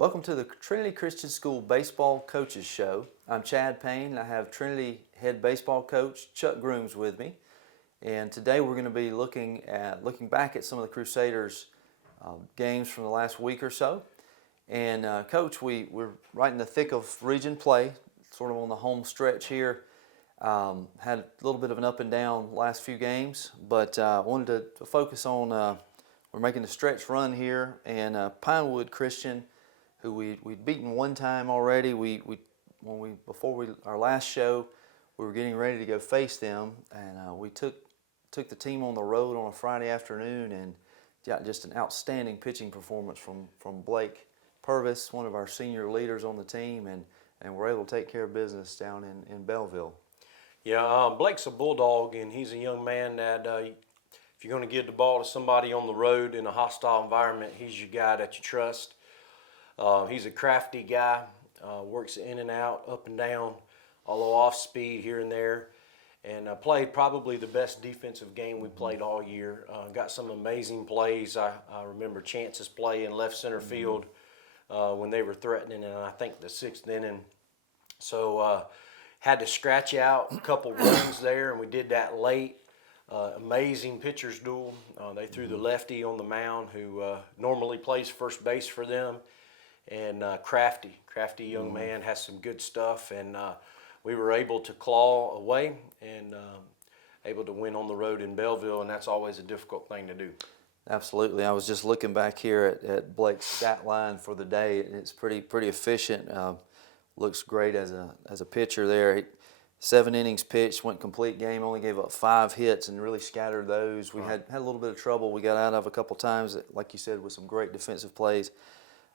Welcome to the Trinity Christian School Baseball Coaches Show. I'm Chad Payne. I have Trinity head baseball coach Chuck Grooms with me. And today we're going to be looking back at some of the Crusaders games from the last week or so. And Coach, we're right in the thick of region play, sort of on the home stretch here. Had a little bit of an up and down last few games, but wanted to focus on we're making the stretch run here, and Pinewood Christian, who we'd beaten one time already. Before our last show, we were getting ready to go face them, and we took the team on the road on a Friday afternoon and got just an outstanding pitching performance from Blake Purvis, one of our senior leaders on the team, and we're able to take care of business down in Belleville. Yeah, Blake's a bulldog, and he's a young man that if you're going to give the ball to somebody on the road in a hostile environment, he's your guy that you trust. He's a crafty guy, works in and out, up and down, although off speed here and there, and played probably the best defensive game we played all year. Got some amazing plays. I remember Chance's play in left center field when they were threatening, and I think the sixth inning. So had to scratch out a couple runs there, and we did that late. Amazing pitcher's duel. They threw the lefty on the mound who normally plays first base for them. And crafty young man, has some good stuff, and we were able to claw away and able to win on the road in Belleville, and that's always a difficult thing to do. Absolutely. I was just looking back here at Blake's stat line for the day. It's pretty efficient. Looks great as a pitcher there. 7 innings pitched, went complete game, only gave up 5 hits and really scattered those. We had a little bit of trouble we got out of a couple times, like you said, with some great defensive plays.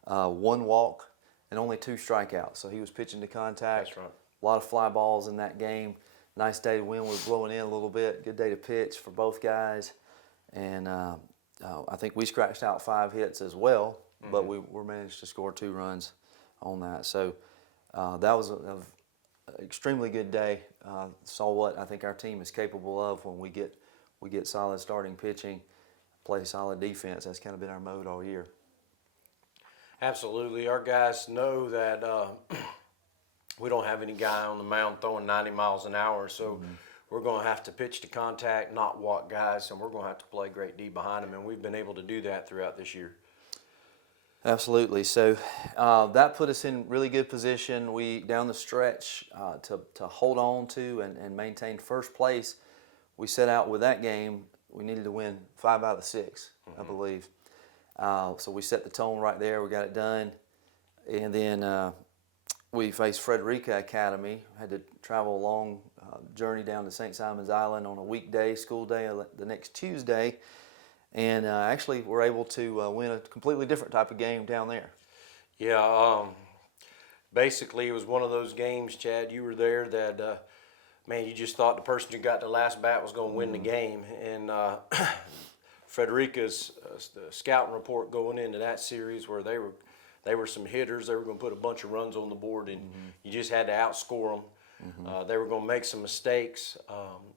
1 walk and only 2 strikeouts. So he was pitching to contact. That's right. A lot of fly balls in that game. Nice day. The wind was blowing in a little bit. Good day to pitch for both guys. And I think we scratched out 5 hits as well, but we managed to score 2 runs on that. So that was an extremely good day. Saw what I think our team is capable of when we get solid starting pitching, play solid defense. That's kind of been our mode all year. Absolutely. Our guys know that we don't have any guy on the mound throwing 90 miles an hour, so we're going to have to pitch to contact, not walk guys, and we're going to have to play great D behind them, and we've been able to do that throughout this year. Absolutely. So that put us in really good position. We down the stretch to hold on to and maintain first place. We set out with that game. We needed to win 5 out of 6, I believe. So we set the tone right there. We got it done, and then we faced Frederica Academy. Had to travel a long journey down to St. Simon's Island on a weekday, school day, the next Tuesday. And actually, we're able to win a completely different type of game down there. Yeah, basically it was one of those games, Chad, you were there that, man, you just thought the person who got the last bat was going to win the game. And Frederica's the scouting report going into that series where they were some hitters. They were going to put a bunch of runs on the board, and you just had to outscore them. They were going to make some mistakes,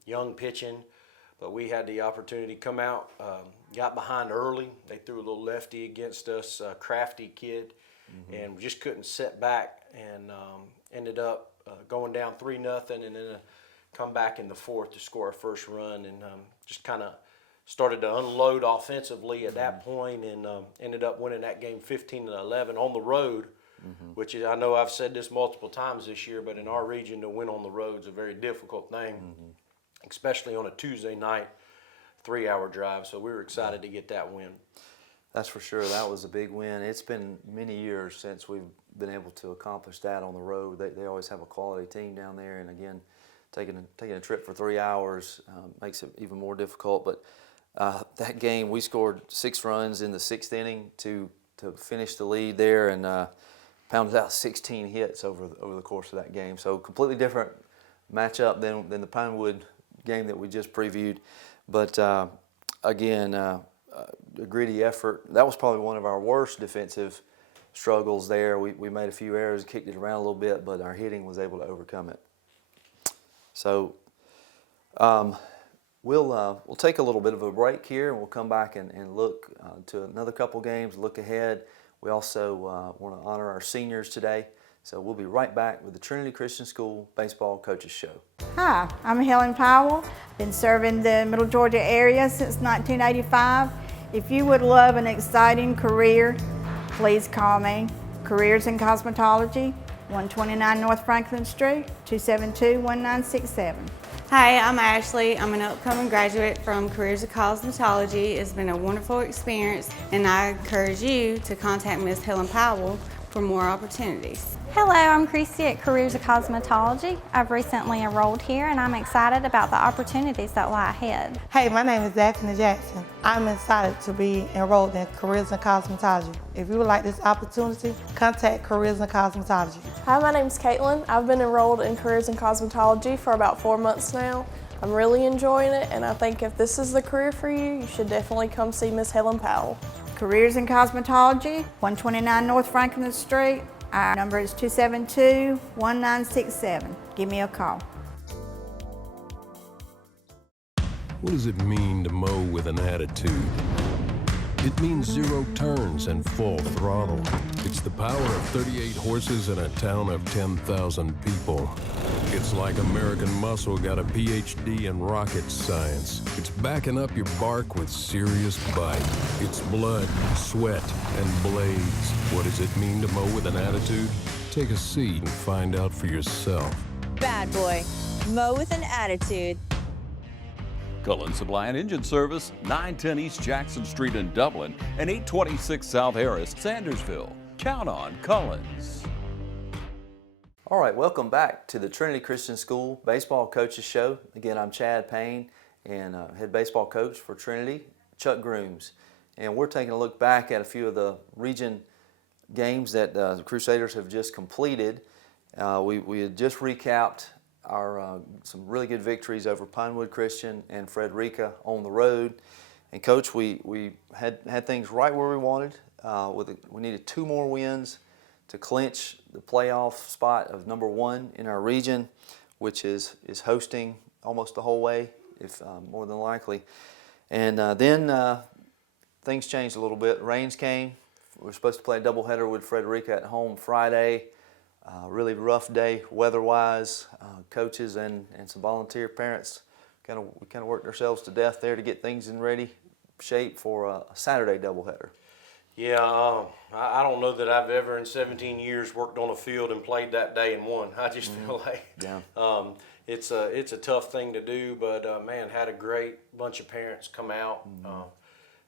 young pitching. But we had the opportunity to come out, got behind early. They threw a little lefty against us, a crafty kid, and we just couldn't sit back, and ended up going down 3-0, and then come back in the 4th to score our first run, and just kind of started to unload offensively at that point, and ended up winning that game 15-11 on the road, which is, I know I've said this multiple times this year, but in our region to win on the road is a very difficult thing. Especially on a Tuesday night, 3-hour drive. So we were excited to get that win. That's for sure. That was a big win. It's been many years since we've been able to accomplish that on the road. They always have a quality team down there, and again, taking a trip for 3 hours makes it even more difficult. But that game, we scored 6 runs in the 6th inning to finish the lead there, and pounded out 16 hits over the course of that game. So completely different matchup than the Pinewood game that we just previewed, but again, a gritty effort. That was probably one of our worst defensive struggles there. We made a few errors, kicked it around a little bit, but our hitting was able to overcome it. So we'll take a little bit of a break here, and we'll come back and look to another couple games, look ahead. We also want to honor our seniors today. So we'll be right back with the Trinity Christian School Baseball Coaches Show. Hi, I'm Helen Powell. Been serving the Middle Georgia area since 1985. If you would love an exciting career, please call me. Careers in Cosmetology, 129 North Franklin Street, 272-1967. Hi, I'm Ashley. I'm an upcoming graduate from Careers of Cosmetology. It's been a wonderful experience, and I encourage you to contact Ms. Helen Powell for more opportunities. Hello, I'm Christy at Careers of Cosmetology. I've recently enrolled here and I'm excited about the opportunities that lie ahead. Hey, my name is Daphne Jackson. I'm excited to be enrolled in Careers in Cosmetology. If you would like this opportunity, contact Careers in Cosmetology. Hi, my name's Caitlin. I've been enrolled in Careers in Cosmetology for about 4 months now. I'm really enjoying it, and I think if this is the career for you, you should definitely come see Miss Helen Powell. Careers in Cosmetology, 129 North Franklin Street. Our number is 272-1967. Give me a call. What does it mean to mow with an attitude? It means 0 turns and full throttle. It's the power of 38 horses in a town of 10,000 people. It's like American Muscle got a PhD in rocket science. It's backing up your bark with serious bite. It's blood, sweat, and blades. What does it mean to mow with an attitude? Take a seat and find out for yourself. Bad boy. Mow with an attitude. Cullen Supply and Engine Service, 910 East Jackson Street in Dublin and 826 South Harris, Sandersville. Count on Cullens. All right, welcome back to the Trinity Christian School Baseball Coaches Show. Again, I'm Chad Payne and head baseball coach for Trinity, Chuck Grooms. And we're taking a look back at a few of the region games that the Crusaders have just completed. We had just recapped our some really good victories over Pinewood Christian and Frederica on the road. And Coach, we had things right where we wanted. We needed 2 more wins to clinch the playoff spot of number 1 in our region, which is hosting almost the whole way, if more than likely. And then things changed a little bit. Rains came. We were supposed to play a doubleheader with Frederica at home Friday. Really rough day weather-wise. Coaches and some volunteer parents we kind of worked ourselves to death there to get things in ready shape for a Saturday doubleheader. Yeah, I don't know that I've ever in 17 years worked on a field and played that day and won. I just feel like it's a tough thing to do, but man, had a great bunch of parents come out.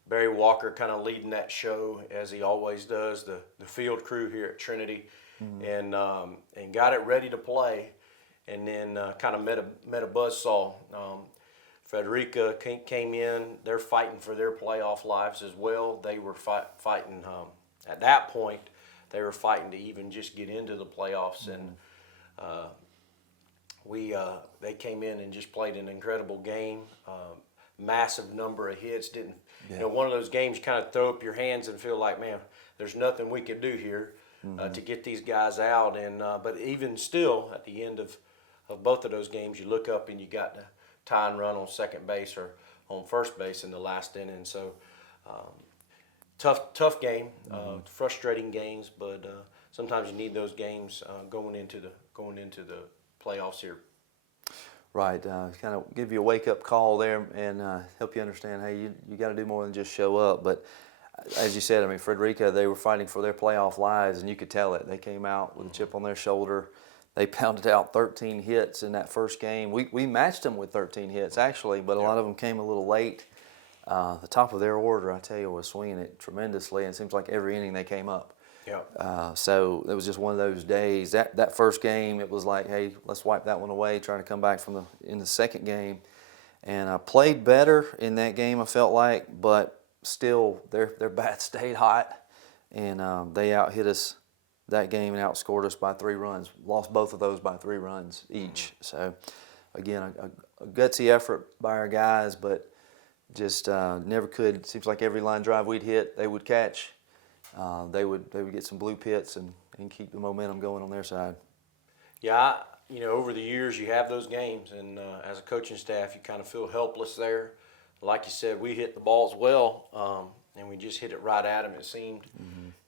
Barry Walker kind of leading that show as he always does, the field crew here at Trinity, and got it ready to play, and then kind of met a buzzsaw. Frederica came in. They're fighting for their playoff lives as well. They were fighting at that point. They were fighting to even just get into the playoffs, and they came in and just played an incredible game. Massive number of hits. One of those games you kind of throw up your hands and feel like, man, there's nothing we can do here to get these guys out. And but even still, at the end of both of those games, you look up and you got the tie and run on second base or on first base in the last inning. So tough game, frustrating games, but sometimes you need those games going into the playoffs here. Right, kind of give you a wake-up call there and help you understand, hey, you got to do more than just show up. But as you said, I mean, Frederica, they were fighting for their playoff lives, and you could tell it. They came out with a chip on their shoulder. They pounded out 13 hits in that first game. We matched them with 13 hits, actually, but a lot of them came a little late. The top of their order, I tell you, was swinging it tremendously, and it seems like every inning they came up. Yeah. So it was just one of those days. That first game, it was like, hey, let's wipe that one away, trying to come back in the second game. And I played better in that game, I felt like, but still their bats stayed hot, and they out-hit us that game and outscored us by 3 runs. Lost both of those by 3 runs each. So again, a gutsy effort by our guys, but just never could. It seems like every line drive we'd hit, they would catch. They would get some blue pits and keep the momentum going on their side. Yeah, over the years you have those games, and as a coaching staff, you kind of feel helpless there. Like you said, we hit the balls well, and we just hit it right at them, it seemed.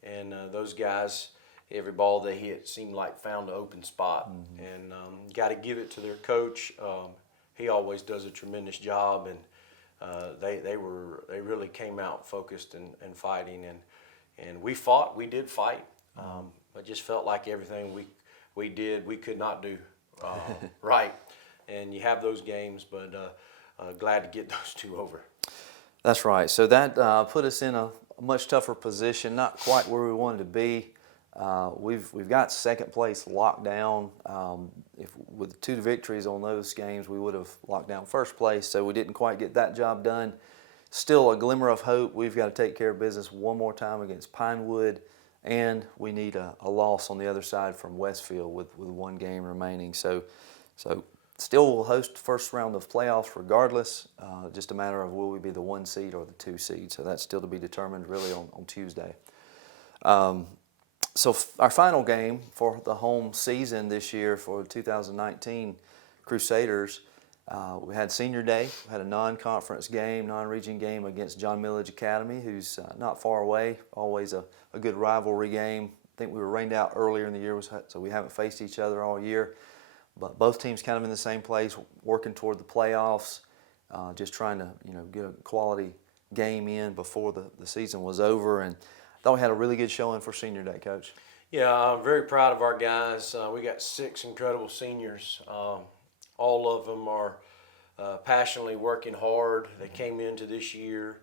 and those guys, every ball they hit seemed like found an open spot. And got to give it to their coach. He always does a tremendous job, and they really came out focused and fighting, and we fought. We did fight. I just felt like everything we did, we could not do right. And you have those games, but glad to get those two over. That's right. So that put us in a much tougher position, not quite where we wanted to be. We've got second place locked down. If with 2 victories on those games, we would have locked down first place. So we didn't quite get that job done. Still a glimmer of hope. We've got to take care of business one more time against Pinewood, and we need a loss on the other side from Westfield with 1 game remaining. So still we'll host the first round of playoffs regardless. Just a matter of will we be the 1 seed or the 2 seed. So that's still to be determined really on Tuesday. So our final game for the home season this year for 2019 Crusaders, we had Senior Day. We had a non-conference game, non-region game against John Millage Academy, who's not far away. Always a good rivalry game. I think we were rained out earlier in the year, so we haven't faced each other all year. But both teams kind of in the same place, working toward the playoffs, just trying to get a quality game in before the season was over. And I thought we had a really good showing for Senior Day, Coach. Yeah, I'm very proud of our guys. We got 6 incredible seniors. All of them are passionately working hard. They came into this year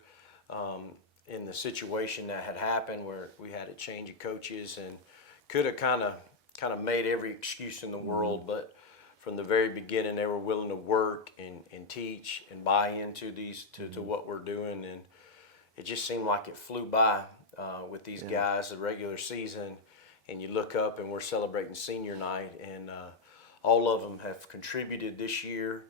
in the situation that had happened where we had a change of coaches and could have kind of made every excuse in the world, but from the very beginning they were willing to work and teach and buy into to what we're doing, and it just seemed like it flew by with these guys the regular season. And you look up and we're celebrating senior night, and all of them have contributed this year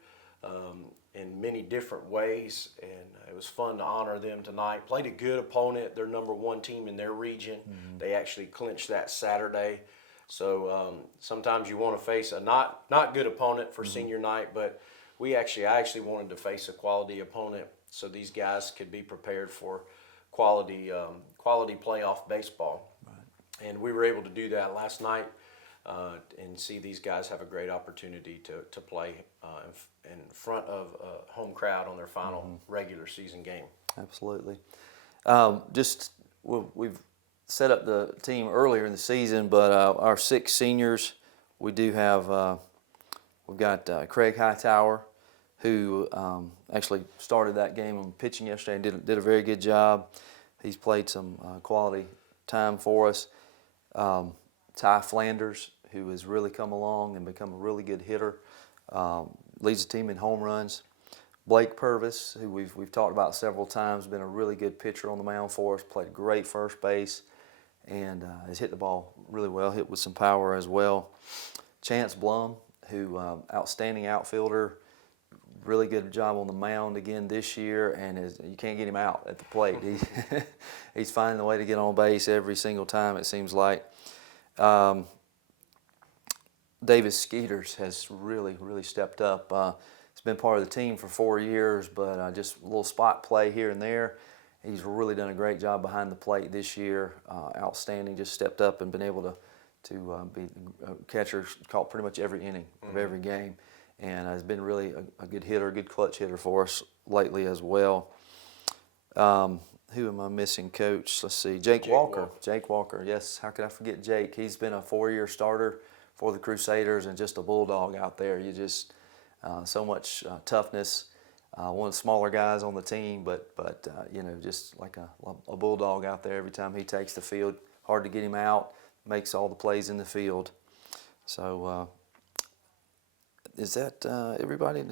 in many different ways, and it was fun to honor them tonight. Played a good opponent. They're #1 team in their region. They actually clinched that Saturday. So sometimes you want to face a not good opponent for senior night, but I actually wanted to face a quality opponent so these guys could be prepared for quality playoff baseball. And we were able to do that last night and see these guys have a great opportunity to play in front of a home crowd on their final regular season game. Absolutely. We've set up the team earlier in the season, but our 6 seniors, we do have, we've got Craig Hightower, who actually started that game on pitching yesterday and did a very good job. He's played some quality time for us. Ty Flanders, who has really come along and become a really good hitter, leads the team in home runs. Blake Purvis, who we've talked about several times, been a really good pitcher on the mound for us, played great first base, and has hit the ball really well, hit with some power as well. Chance Blum, who outstanding outfielder, really good job on the mound again this year, and you can't get him out at the plate. He's finding a way to get on base every single time, it seems like. Davis Skeeters has really stepped up. He's been part of the team for 4 years, but just a little spot play here and there. He's really done a great job behind the plate this year. Outstanding, just stepped up and been able to be a catcher, caught pretty much every inning of every game, and has been really a good hitter, good clutch hitter for us lately as well. Who am I missing, Coach? Let's see, Jake Walker. Jake Walker, yes, how could I forget Jake? He's been a 4-year starter for the Crusaders and just a bulldog out there. You just, so much toughness. One of the smaller guys on the team, but just like a bulldog out there every time he takes the field. Hard to get him out, makes all the plays in the field. So is that everybody?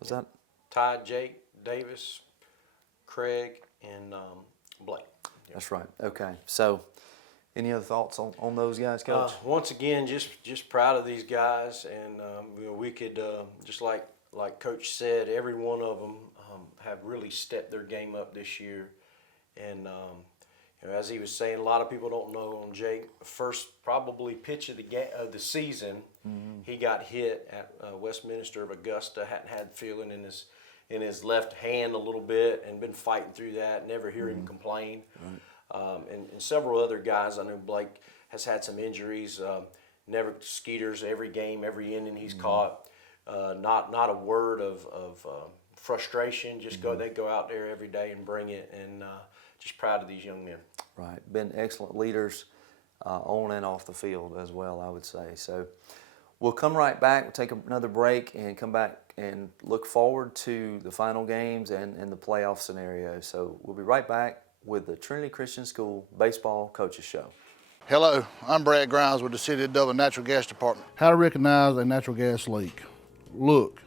Was that? Ty, Jake, Davis, Craig, and Blake. Yep. That's right. Okay. So any other thoughts on those guys, Coach? Once again, just proud of these guys, and we could just like Coach said, every one of them have really stepped their game up this year, and as he was saying, a lot of people don't know on Jake. First probably pitch of the season, he got hit at Westminster of Augusta. Hadn't had feeling in his left hand a little bit, and been fighting through that. Never hear him complain. and several other guys. I know Blake has had some injuries. Never Skeeters every game, every inning he's caught. Not a word of frustration. Just they go out there every day and bring it, and just proud of these young men. Right, been excellent leaders on and off the field as well, I would say. So we'll come right back, we'll take another break and come back and look forward to the final games and the playoff scenario. So we'll be right back with the Trinity Christian School Baseball Coaches Show. Hello, I'm Brad Grimes with the City of Dublin Natural Gas Department. How to recognize a natural gas leak. Look,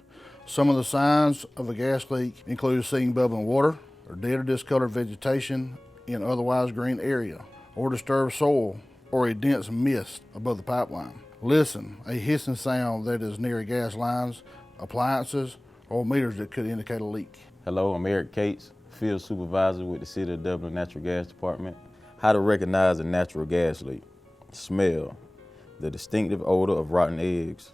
some of the signs of a gas leak include seeing bubbling water, or dead or discolored vegetation in otherwise green area, or disturbed soil, or a dense mist above the pipeline. Listen, a hissing sound that is near gas lines, appliances, or meters that could indicate a leak. Hello, I'm Eric Cates, Field Supervisor with the City of Dublin Natural Gas Department. How to recognize a natural gas leak. Smell. The distinctive odor of rotten eggs.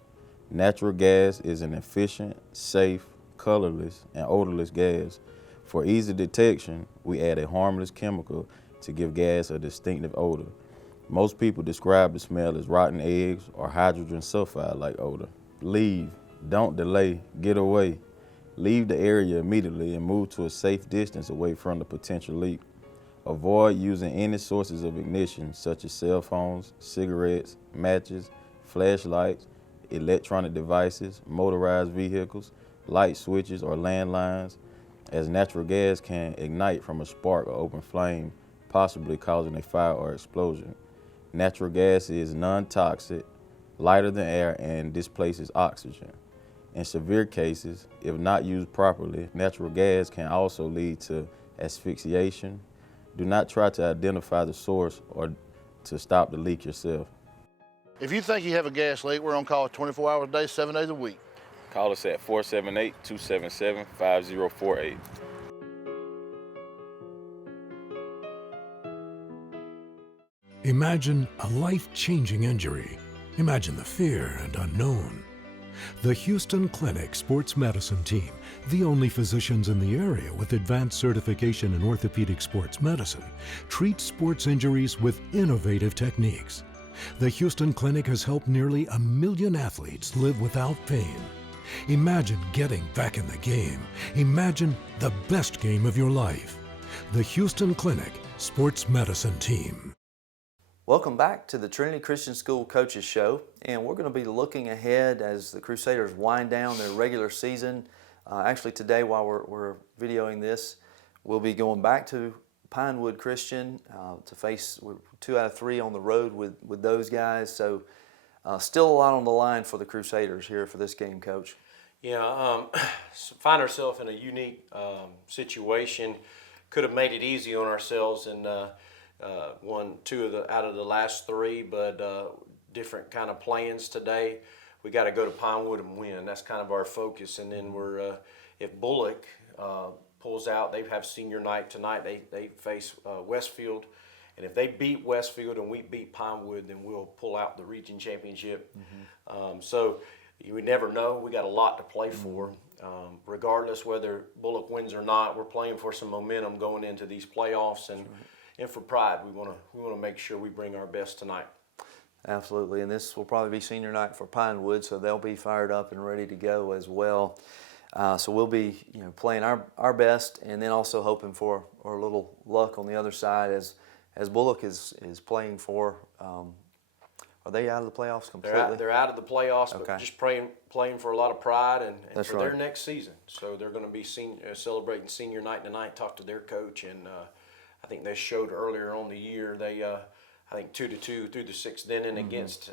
Natural gas is an efficient, safe, colorless, and odorless gas. For easy detection, we add a harmless chemical to give gas a distinctive odor. Most people describe the smell as rotten eggs or hydrogen sulfide-like odor. Leave. Don't delay. Get away. Leave the area immediately and move to a safe distance away from the potential leak. Avoid using any sources of ignition such as cell phones, cigarettes, matches, flashlights, electronic devices, motorized vehicles, light switches, or landlines, as natural gas can ignite from a spark or open flame, possibly causing a fire or explosion. Natural gas is non-toxic, lighter than air, and displaces oxygen. In severe cases, if not used properly, natural gas can also lead to asphyxiation. Do not try to identify the source or to stop the leak yourself. If you think you have a gas leak, we're on call 24 hours a day, 7 days a week. Call us at 478-277-5048. Imagine a life-changing injury. Imagine the fear and unknown. The Houston Clinic Sports Medicine Team, the only physicians in the area with advanced certification in orthopedic sports medicine, treats sports injuries with innovative techniques. The Houston Clinic has helped nearly 1 million athletes live without pain. Imagine getting back in the game. Imagine the best game of your life. The Houston Clinic Sports Medicine Team. Welcome back to the Trinity Christian School Coaches Show, and we're going to be looking ahead as the Crusaders wind down their regular season. Actually today, while we're videoing this, we'll be going back to Pinewood Christian to face 2 out of 3 on the road with those guys. So still a lot on the line for the Crusaders here for this game, Coach. Yeah, find ourselves in a unique situation. Could have made it easy on ourselves and won 2 out of the last 3, but different kind of plans today. We got to go to Pinewood and win. That's kind of our focus. And then if Bullock pulls out, they have senior night tonight. They face Westfield, and if they beat Westfield and we beat Pinewood, then we'll pull out the region championship. Mm-hmm. So you never know. We got a lot to play for. Regardless whether Bullock wins or not, we're playing for some momentum going into these playoffs, and for pride, we want to make sure we bring our best tonight. Absolutely, and this will probably be senior night for Pinewood, so they'll be fired up and ready to go as well. So we'll be playing our best, and then also hoping for a little luck on the other side as Bullock is playing for. Are they out of the playoffs completely? They're out of the playoffs, Okay. but just playing for a lot of pride and That's for right. their next season. So they're going to be celebrating senior night tonight. Talk to their coach, and I think they showed earlier on the year they I think 2-2 through the 6th inning against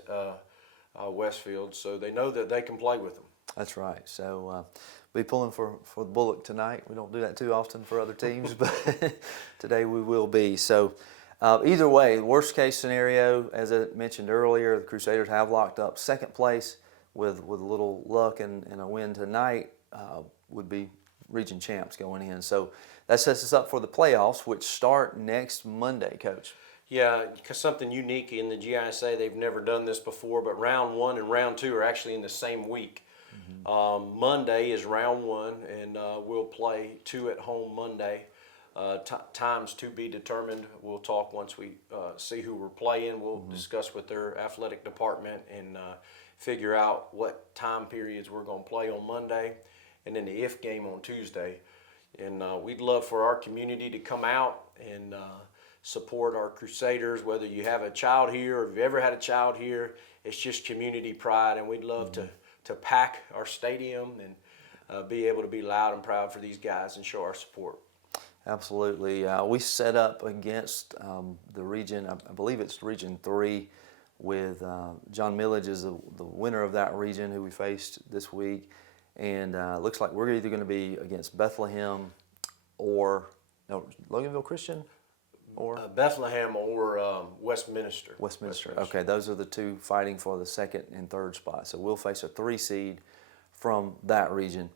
Westfield. So they know that they can play with them. That's right. So we'll be pulling for the Bullock tonight. We don't do that too often for other teams, but today we will be. So either way, worst case scenario, as I mentioned earlier, the Crusaders have locked up 2nd place with a little luck and a win tonight would be region champs going in. So that sets us up for the playoffs, which start next Monday, Coach. Yeah, because something unique in the GISA, they've never done this before, but round 1 and round 2 are actually in the same week. Monday is round 1, and we'll play 2 at home Monday. Times to be determined. We'll talk once we see who we're playing. We'll discuss with their athletic department and figure out what time periods we're going to play on Monday, and then the if game on Tuesday. And we'd love for our community to come out and support our Crusaders, whether you have a child here or if you've ever had a child here. It's just community pride, and we'd love to pack our stadium and be able to be loud and proud for these guys and show our support. Absolutely. We set up against the region, I believe it's Region 3, with John Millage is the winner of that region who we faced this week. And looks like we're either going to be against Bethlehem or Loganville Christian or Bethlehem or Westminster. Westminster. Okay, those are the two fighting for the second and third spot. So we'll face a 3 seed from that region.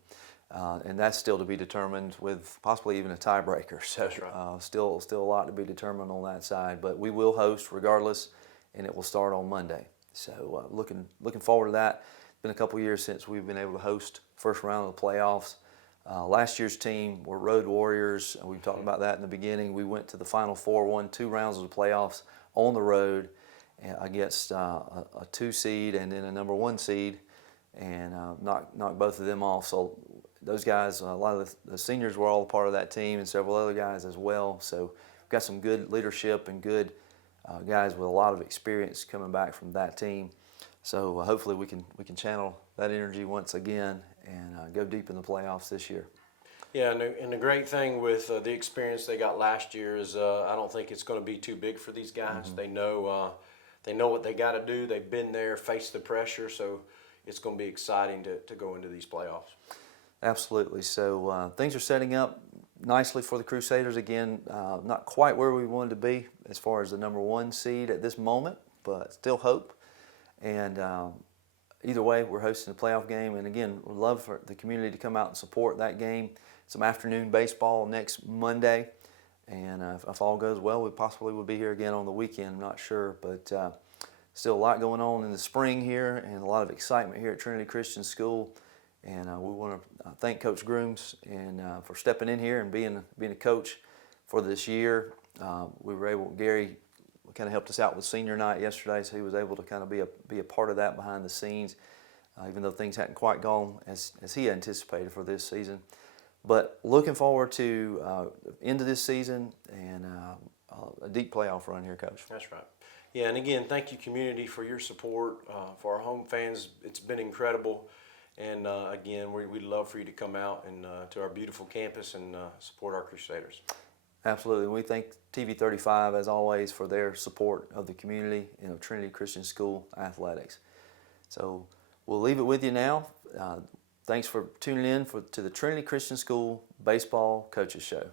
And that's still to be determined with possibly even a tiebreaker. So That's right. Still a lot to be determined on that side. But we will host regardless, and it will start on Monday. So looking forward to that. It's been a couple years since we've been able to host first round of the playoffs. Last year's team were Road Warriors. We talked about that in the beginning. We went to the Final Four, won 2 rounds of the playoffs on the road against a 2 seed and then a number 1 seed, and knocked both of them off. So those guys, a lot of the seniors were all a part of that team, and several other guys as well. So we've got some good leadership and good guys with a lot of experience coming back from that team. So hopefully we can channel that energy once again and go deep in the playoffs this year. Yeah, and the great thing with the experience they got last year is I don't think it's going to be too big for these guys. They know what they got to do. They've been there, faced the pressure, so it's going to be exciting to go into these playoffs. Absolutely. So things are setting up nicely for the Crusaders. Again, not quite where we wanted to be as far as the number 1 seed at this moment, but still hope. And either way, we're hosting a playoff game. And again, we'd love for the community to come out and support that game. Some afternoon baseball next Monday. And if all goes well, we possibly will be here again on the weekend. I'm not sure, but still a lot going on in the spring here and a lot of excitement here at Trinity Christian School. And we want to thank Coach Grooms and for stepping in here and being a coach for this year. We were able, Gary kind of helped us out with senior night yesterday, so he was able to kind of be a part of that behind the scenes, even though things hadn't quite gone as he anticipated for this season. But looking forward to end of this season and a deep playoff run here, Coach. That's right. Yeah, and again, thank you, community, for your support. For our home fans, it's been incredible. And again, we'd love for you to come out and to our beautiful campus and support our Crusaders. Absolutely. We thank TV35, as always, for their support of the community and of Trinity Christian School athletics. So we'll leave it with you now. Thanks for tuning in to the Trinity Christian School Baseball Coaches Show.